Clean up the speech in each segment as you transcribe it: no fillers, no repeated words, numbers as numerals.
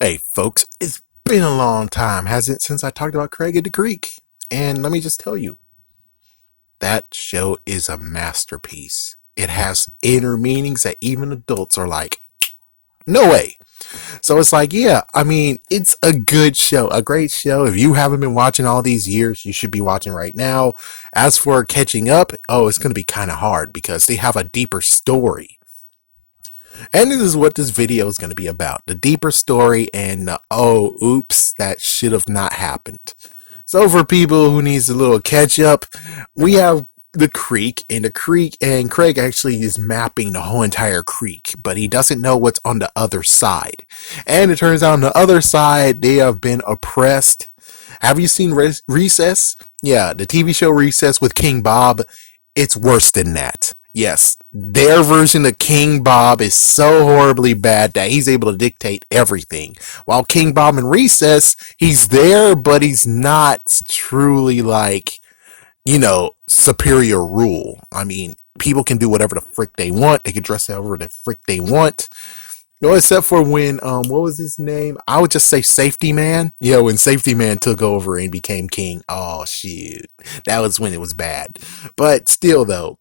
Hey, folks, it's been a long time, hasn't it, since I talked about Craig at the Creek? And let me just tell you, that show is a masterpiece. It has inner meanings that even adults are like, no way. So it's like, yeah, I mean, it's a good show, a great show. If you haven't been watching all these years, you should be watching right now. As for catching up, oh, it's going to be kind of hard because they have a deeper story. And this is what this video is going to be about, the deeper story and oh, oops, that should have not happened. So for people who needs a little catch up, we have the creek, and Craig actually is mapping the whole entire creek, but he doesn't know what's on the other side. And it turns out on the other side, they have been oppressed. Have you seen Recess? Yeah, the TV show Recess with King Bob. It's worse than that. Yes, their version of King Bob is so horribly bad that he's able to dictate everything. While King Bob in Recess, he's there, but he's not truly like, superior rule. I mean, people can do whatever the frick they want. They can dress however the frick they want. No, except for when what was his name? I would just say Safety Man. Yeah, when Safety Man took over and became king. Oh shit. That was when it was bad. But still though,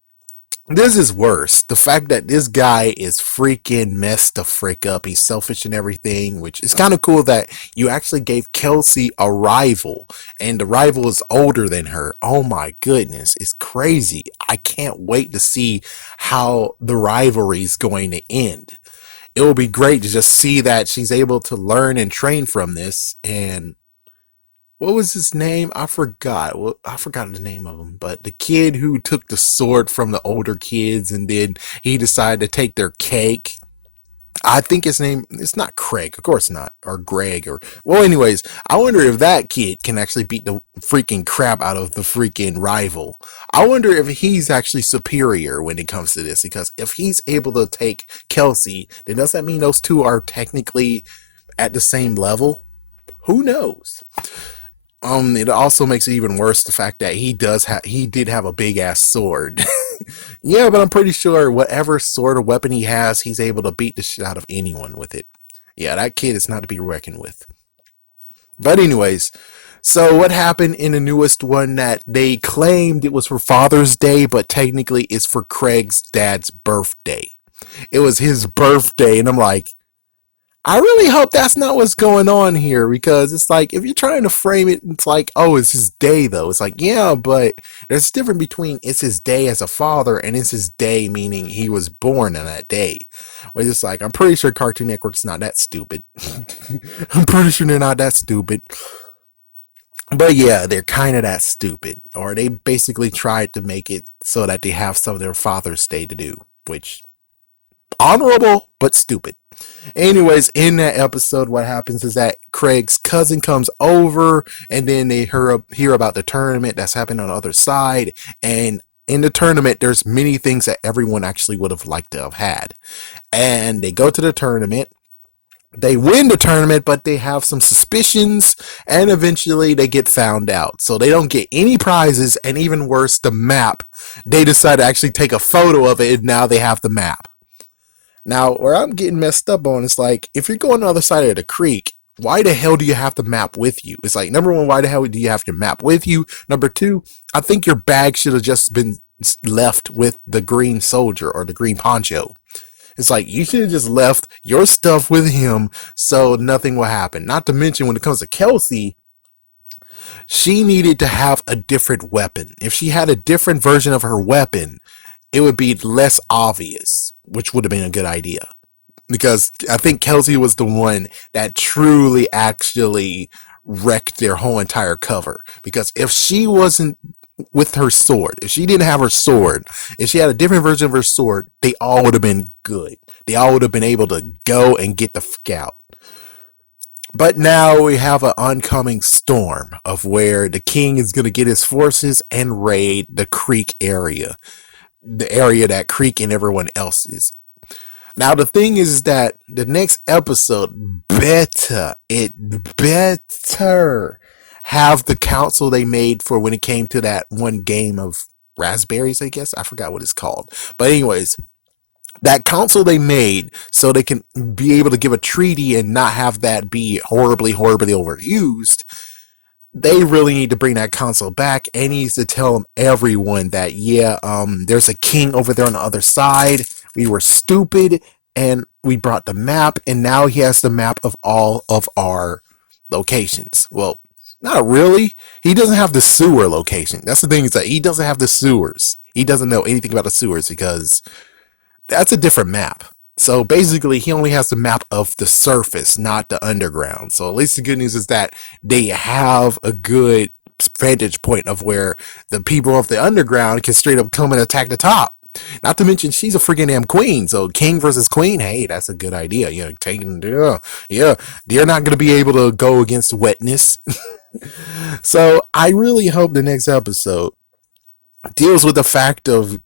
this is worse. The fact that this guy is freaking messed the frick up. He's selfish and everything, which is kind of cool that you actually gave Kelsey a rival, and the rival is older than her. Oh my goodness, it's crazy. I can't wait to see how the rivalry is going to end. It will be great to just see that she's able to learn and train from this. And what was his name? I forgot. Well, I forgot the name of him. But the kid who took the sword from the older kids and then he decided to take their cake. I think his name, it's not Craig, of course not, or Greg, or well, anyways, I wonder if that kid can actually beat the freaking crap out of the freaking rival. I wonder if he's actually superior when it comes to this, because if he's able to take Kelsey, then does that mean those two are technically at the same level? Who knows? It also makes it even worse the fact that he did have a big ass sword. Yeah, but I'm pretty sure whatever sort of weapon he has, he's able to beat the shit out of anyone with it. Yeah, that kid is not to be reckoned with. But anyways, so what happened in the newest one that they claimed it was for Father's Day, but technically it's for Craig's dad's birthday. It was his birthday, and I'm like, I really hope that's not what's going on here, because it's like if you're trying to frame it, it's like, oh, it's his day though. It's like, yeah, but there's a difference between it's his day as a father and it's his day meaning he was born on that day. Where it's like, I'm pretty sure Cartoon Network's not that stupid. I'm pretty sure they're not that stupid. But yeah, they're kind of that stupid. Or they basically tried to make it so that they have some of their Father's Day to do, which honorable but stupid. Anyways, in that episode, what happens is that Craig's cousin comes over, and then they hear about the tournament that's happening on the other side. And in the tournament, there's many things that everyone actually would have liked to have had. And they go to the tournament. They win the tournament, but they have some suspicions, and eventually they get found out. So they don't get any prizes, and even worse, the map. They decide to actually take a photo of it, and now they have the map. Now, where I'm getting messed up on is like, if you're going on the other side of the creek, why the hell do you have the map with you? It's like, number one, why the hell do you have your map with you? Number two, I think your bag should have just been left with the green soldier or the green poncho. It's like, you should have just left your stuff with him so nothing will happen. Not to mention, when it comes to Kelsey, she needed to have a different weapon. If she had a different version of her weapon, it would be less obvious, which would have been a good idea. Because I think Kelsey was the one that truly actually wrecked their whole entire cover. Because if she wasn't with her sword, if she didn't have her sword, if she had a different version of her sword, they all would have been good. They all would have been able to go and get the fuck out. But now we have an oncoming storm of where the king is going to get his forces and raid the creek area, the area that Creek and everyone else is. Now the thing is that the next episode better have the council they made for when it came to that one game of raspberries, I guess. I forgot what it's called. But anyways, That council they made so they can be able to give a treaty and not have that be horribly, horribly overused. They really need to bring that council back and needs to tell everyone that, yeah, there's a king over there on the other side. We were stupid and we brought the map, and now he has the map of all of our locations. Well, not really. He doesn't have the sewer location. That's the thing, is that he doesn't have the sewers. He doesn't know anything about the sewers because that's a different map. So basically, he only has the map of the surface, not the underground. So at least the good news is that they have a good vantage point of where the people of the underground can straight up come and attack the top. Not to mention, she's a freaking damn queen. So king versus queen, hey, that's a good idea. Yeah, taking, yeah, they're not going to be able to go against wetness. So I really hope the next episode deals with the fact of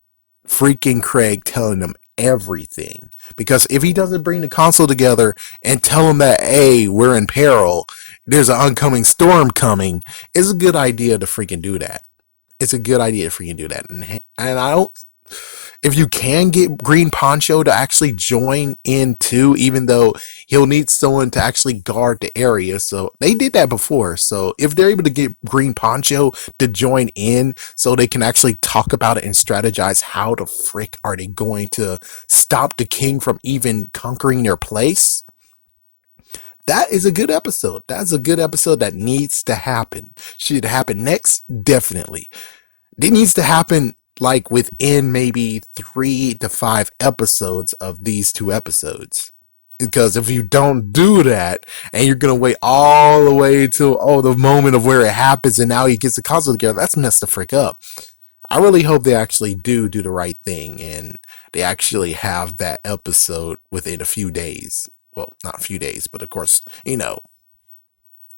freaking Craig telling them everything. Because if he doesn't bring the council together and tell them that, hey, we're in peril, there's an oncoming storm coming, it's a good idea to freaking do that. It's a good idea to freaking do that. And I don't, if you can get Green Poncho to actually join in too, even though he'll need someone to actually guard the area. So they did that before. So if they're able to get Green Poncho to join in so they can actually talk about it and strategize how the frick are they going to stop the king from even conquering their place, that is a good episode. That's a good episode that needs to happen. Should it happen next? Definitely. It needs to happen like within maybe 3 to 5 episodes of these 2 episodes. Because if you don't do that and you're going to wait all the way till, the moment of where it happens and now he gets the console together, that's messed the frick up. I really hope they actually do the right thing and they actually have that episode within a few days. Well, not a few days, but of course,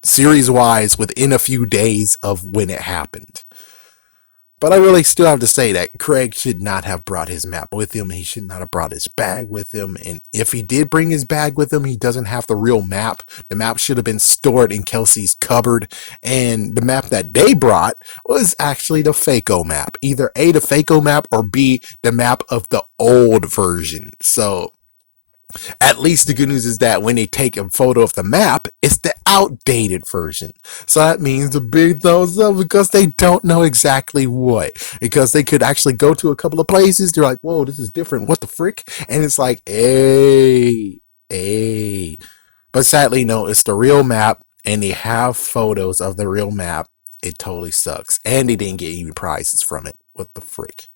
series wise within a few days of when it happened. But I really still have to say that Craig should not have brought his map with him. He should not have brought his bag with him. And if he did bring his bag with him, he doesn't have the real map. The map should have been stored in Kelsey's cupboard. And the map that they brought was actually the Faco map. Either A, the Faco map, or B, the map of the old version. So at least the good news is that when they take a photo of the map, it's the outdated version. So that means a big thumbs up because they don't know exactly what. Because they could actually go to a couple of places. They're like, whoa, this is different. What the frick? And it's like, hey. But sadly, no, it's the real map. And they have photos of the real map. It totally sucks. And they didn't get any prizes from it. What the frick?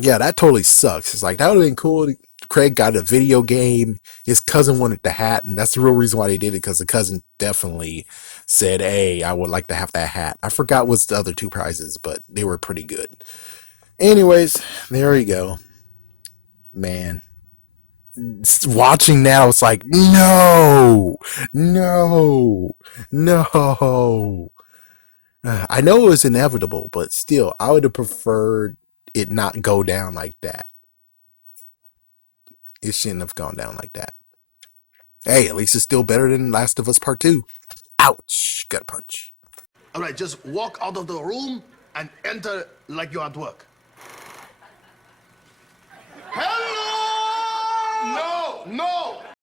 Yeah, that totally sucks. It's like, that would have been cool. Craig got a video game. His cousin wanted the hat, and that's the real reason why they did it, because the cousin definitely said, hey, I would like to have that hat. I forgot what's the other 2 prizes, but they were pretty good. Anyways, there you go. Man. Watching now, it's like, no. I know it was inevitable, but still, I would have preferred it not go down like that. It shouldn't have gone down like that. Hey, at least it's still better than Last of Us Part 2. Ouch. Gut punch. All right, just walk out of the room and enter like you're at work. Hello! No!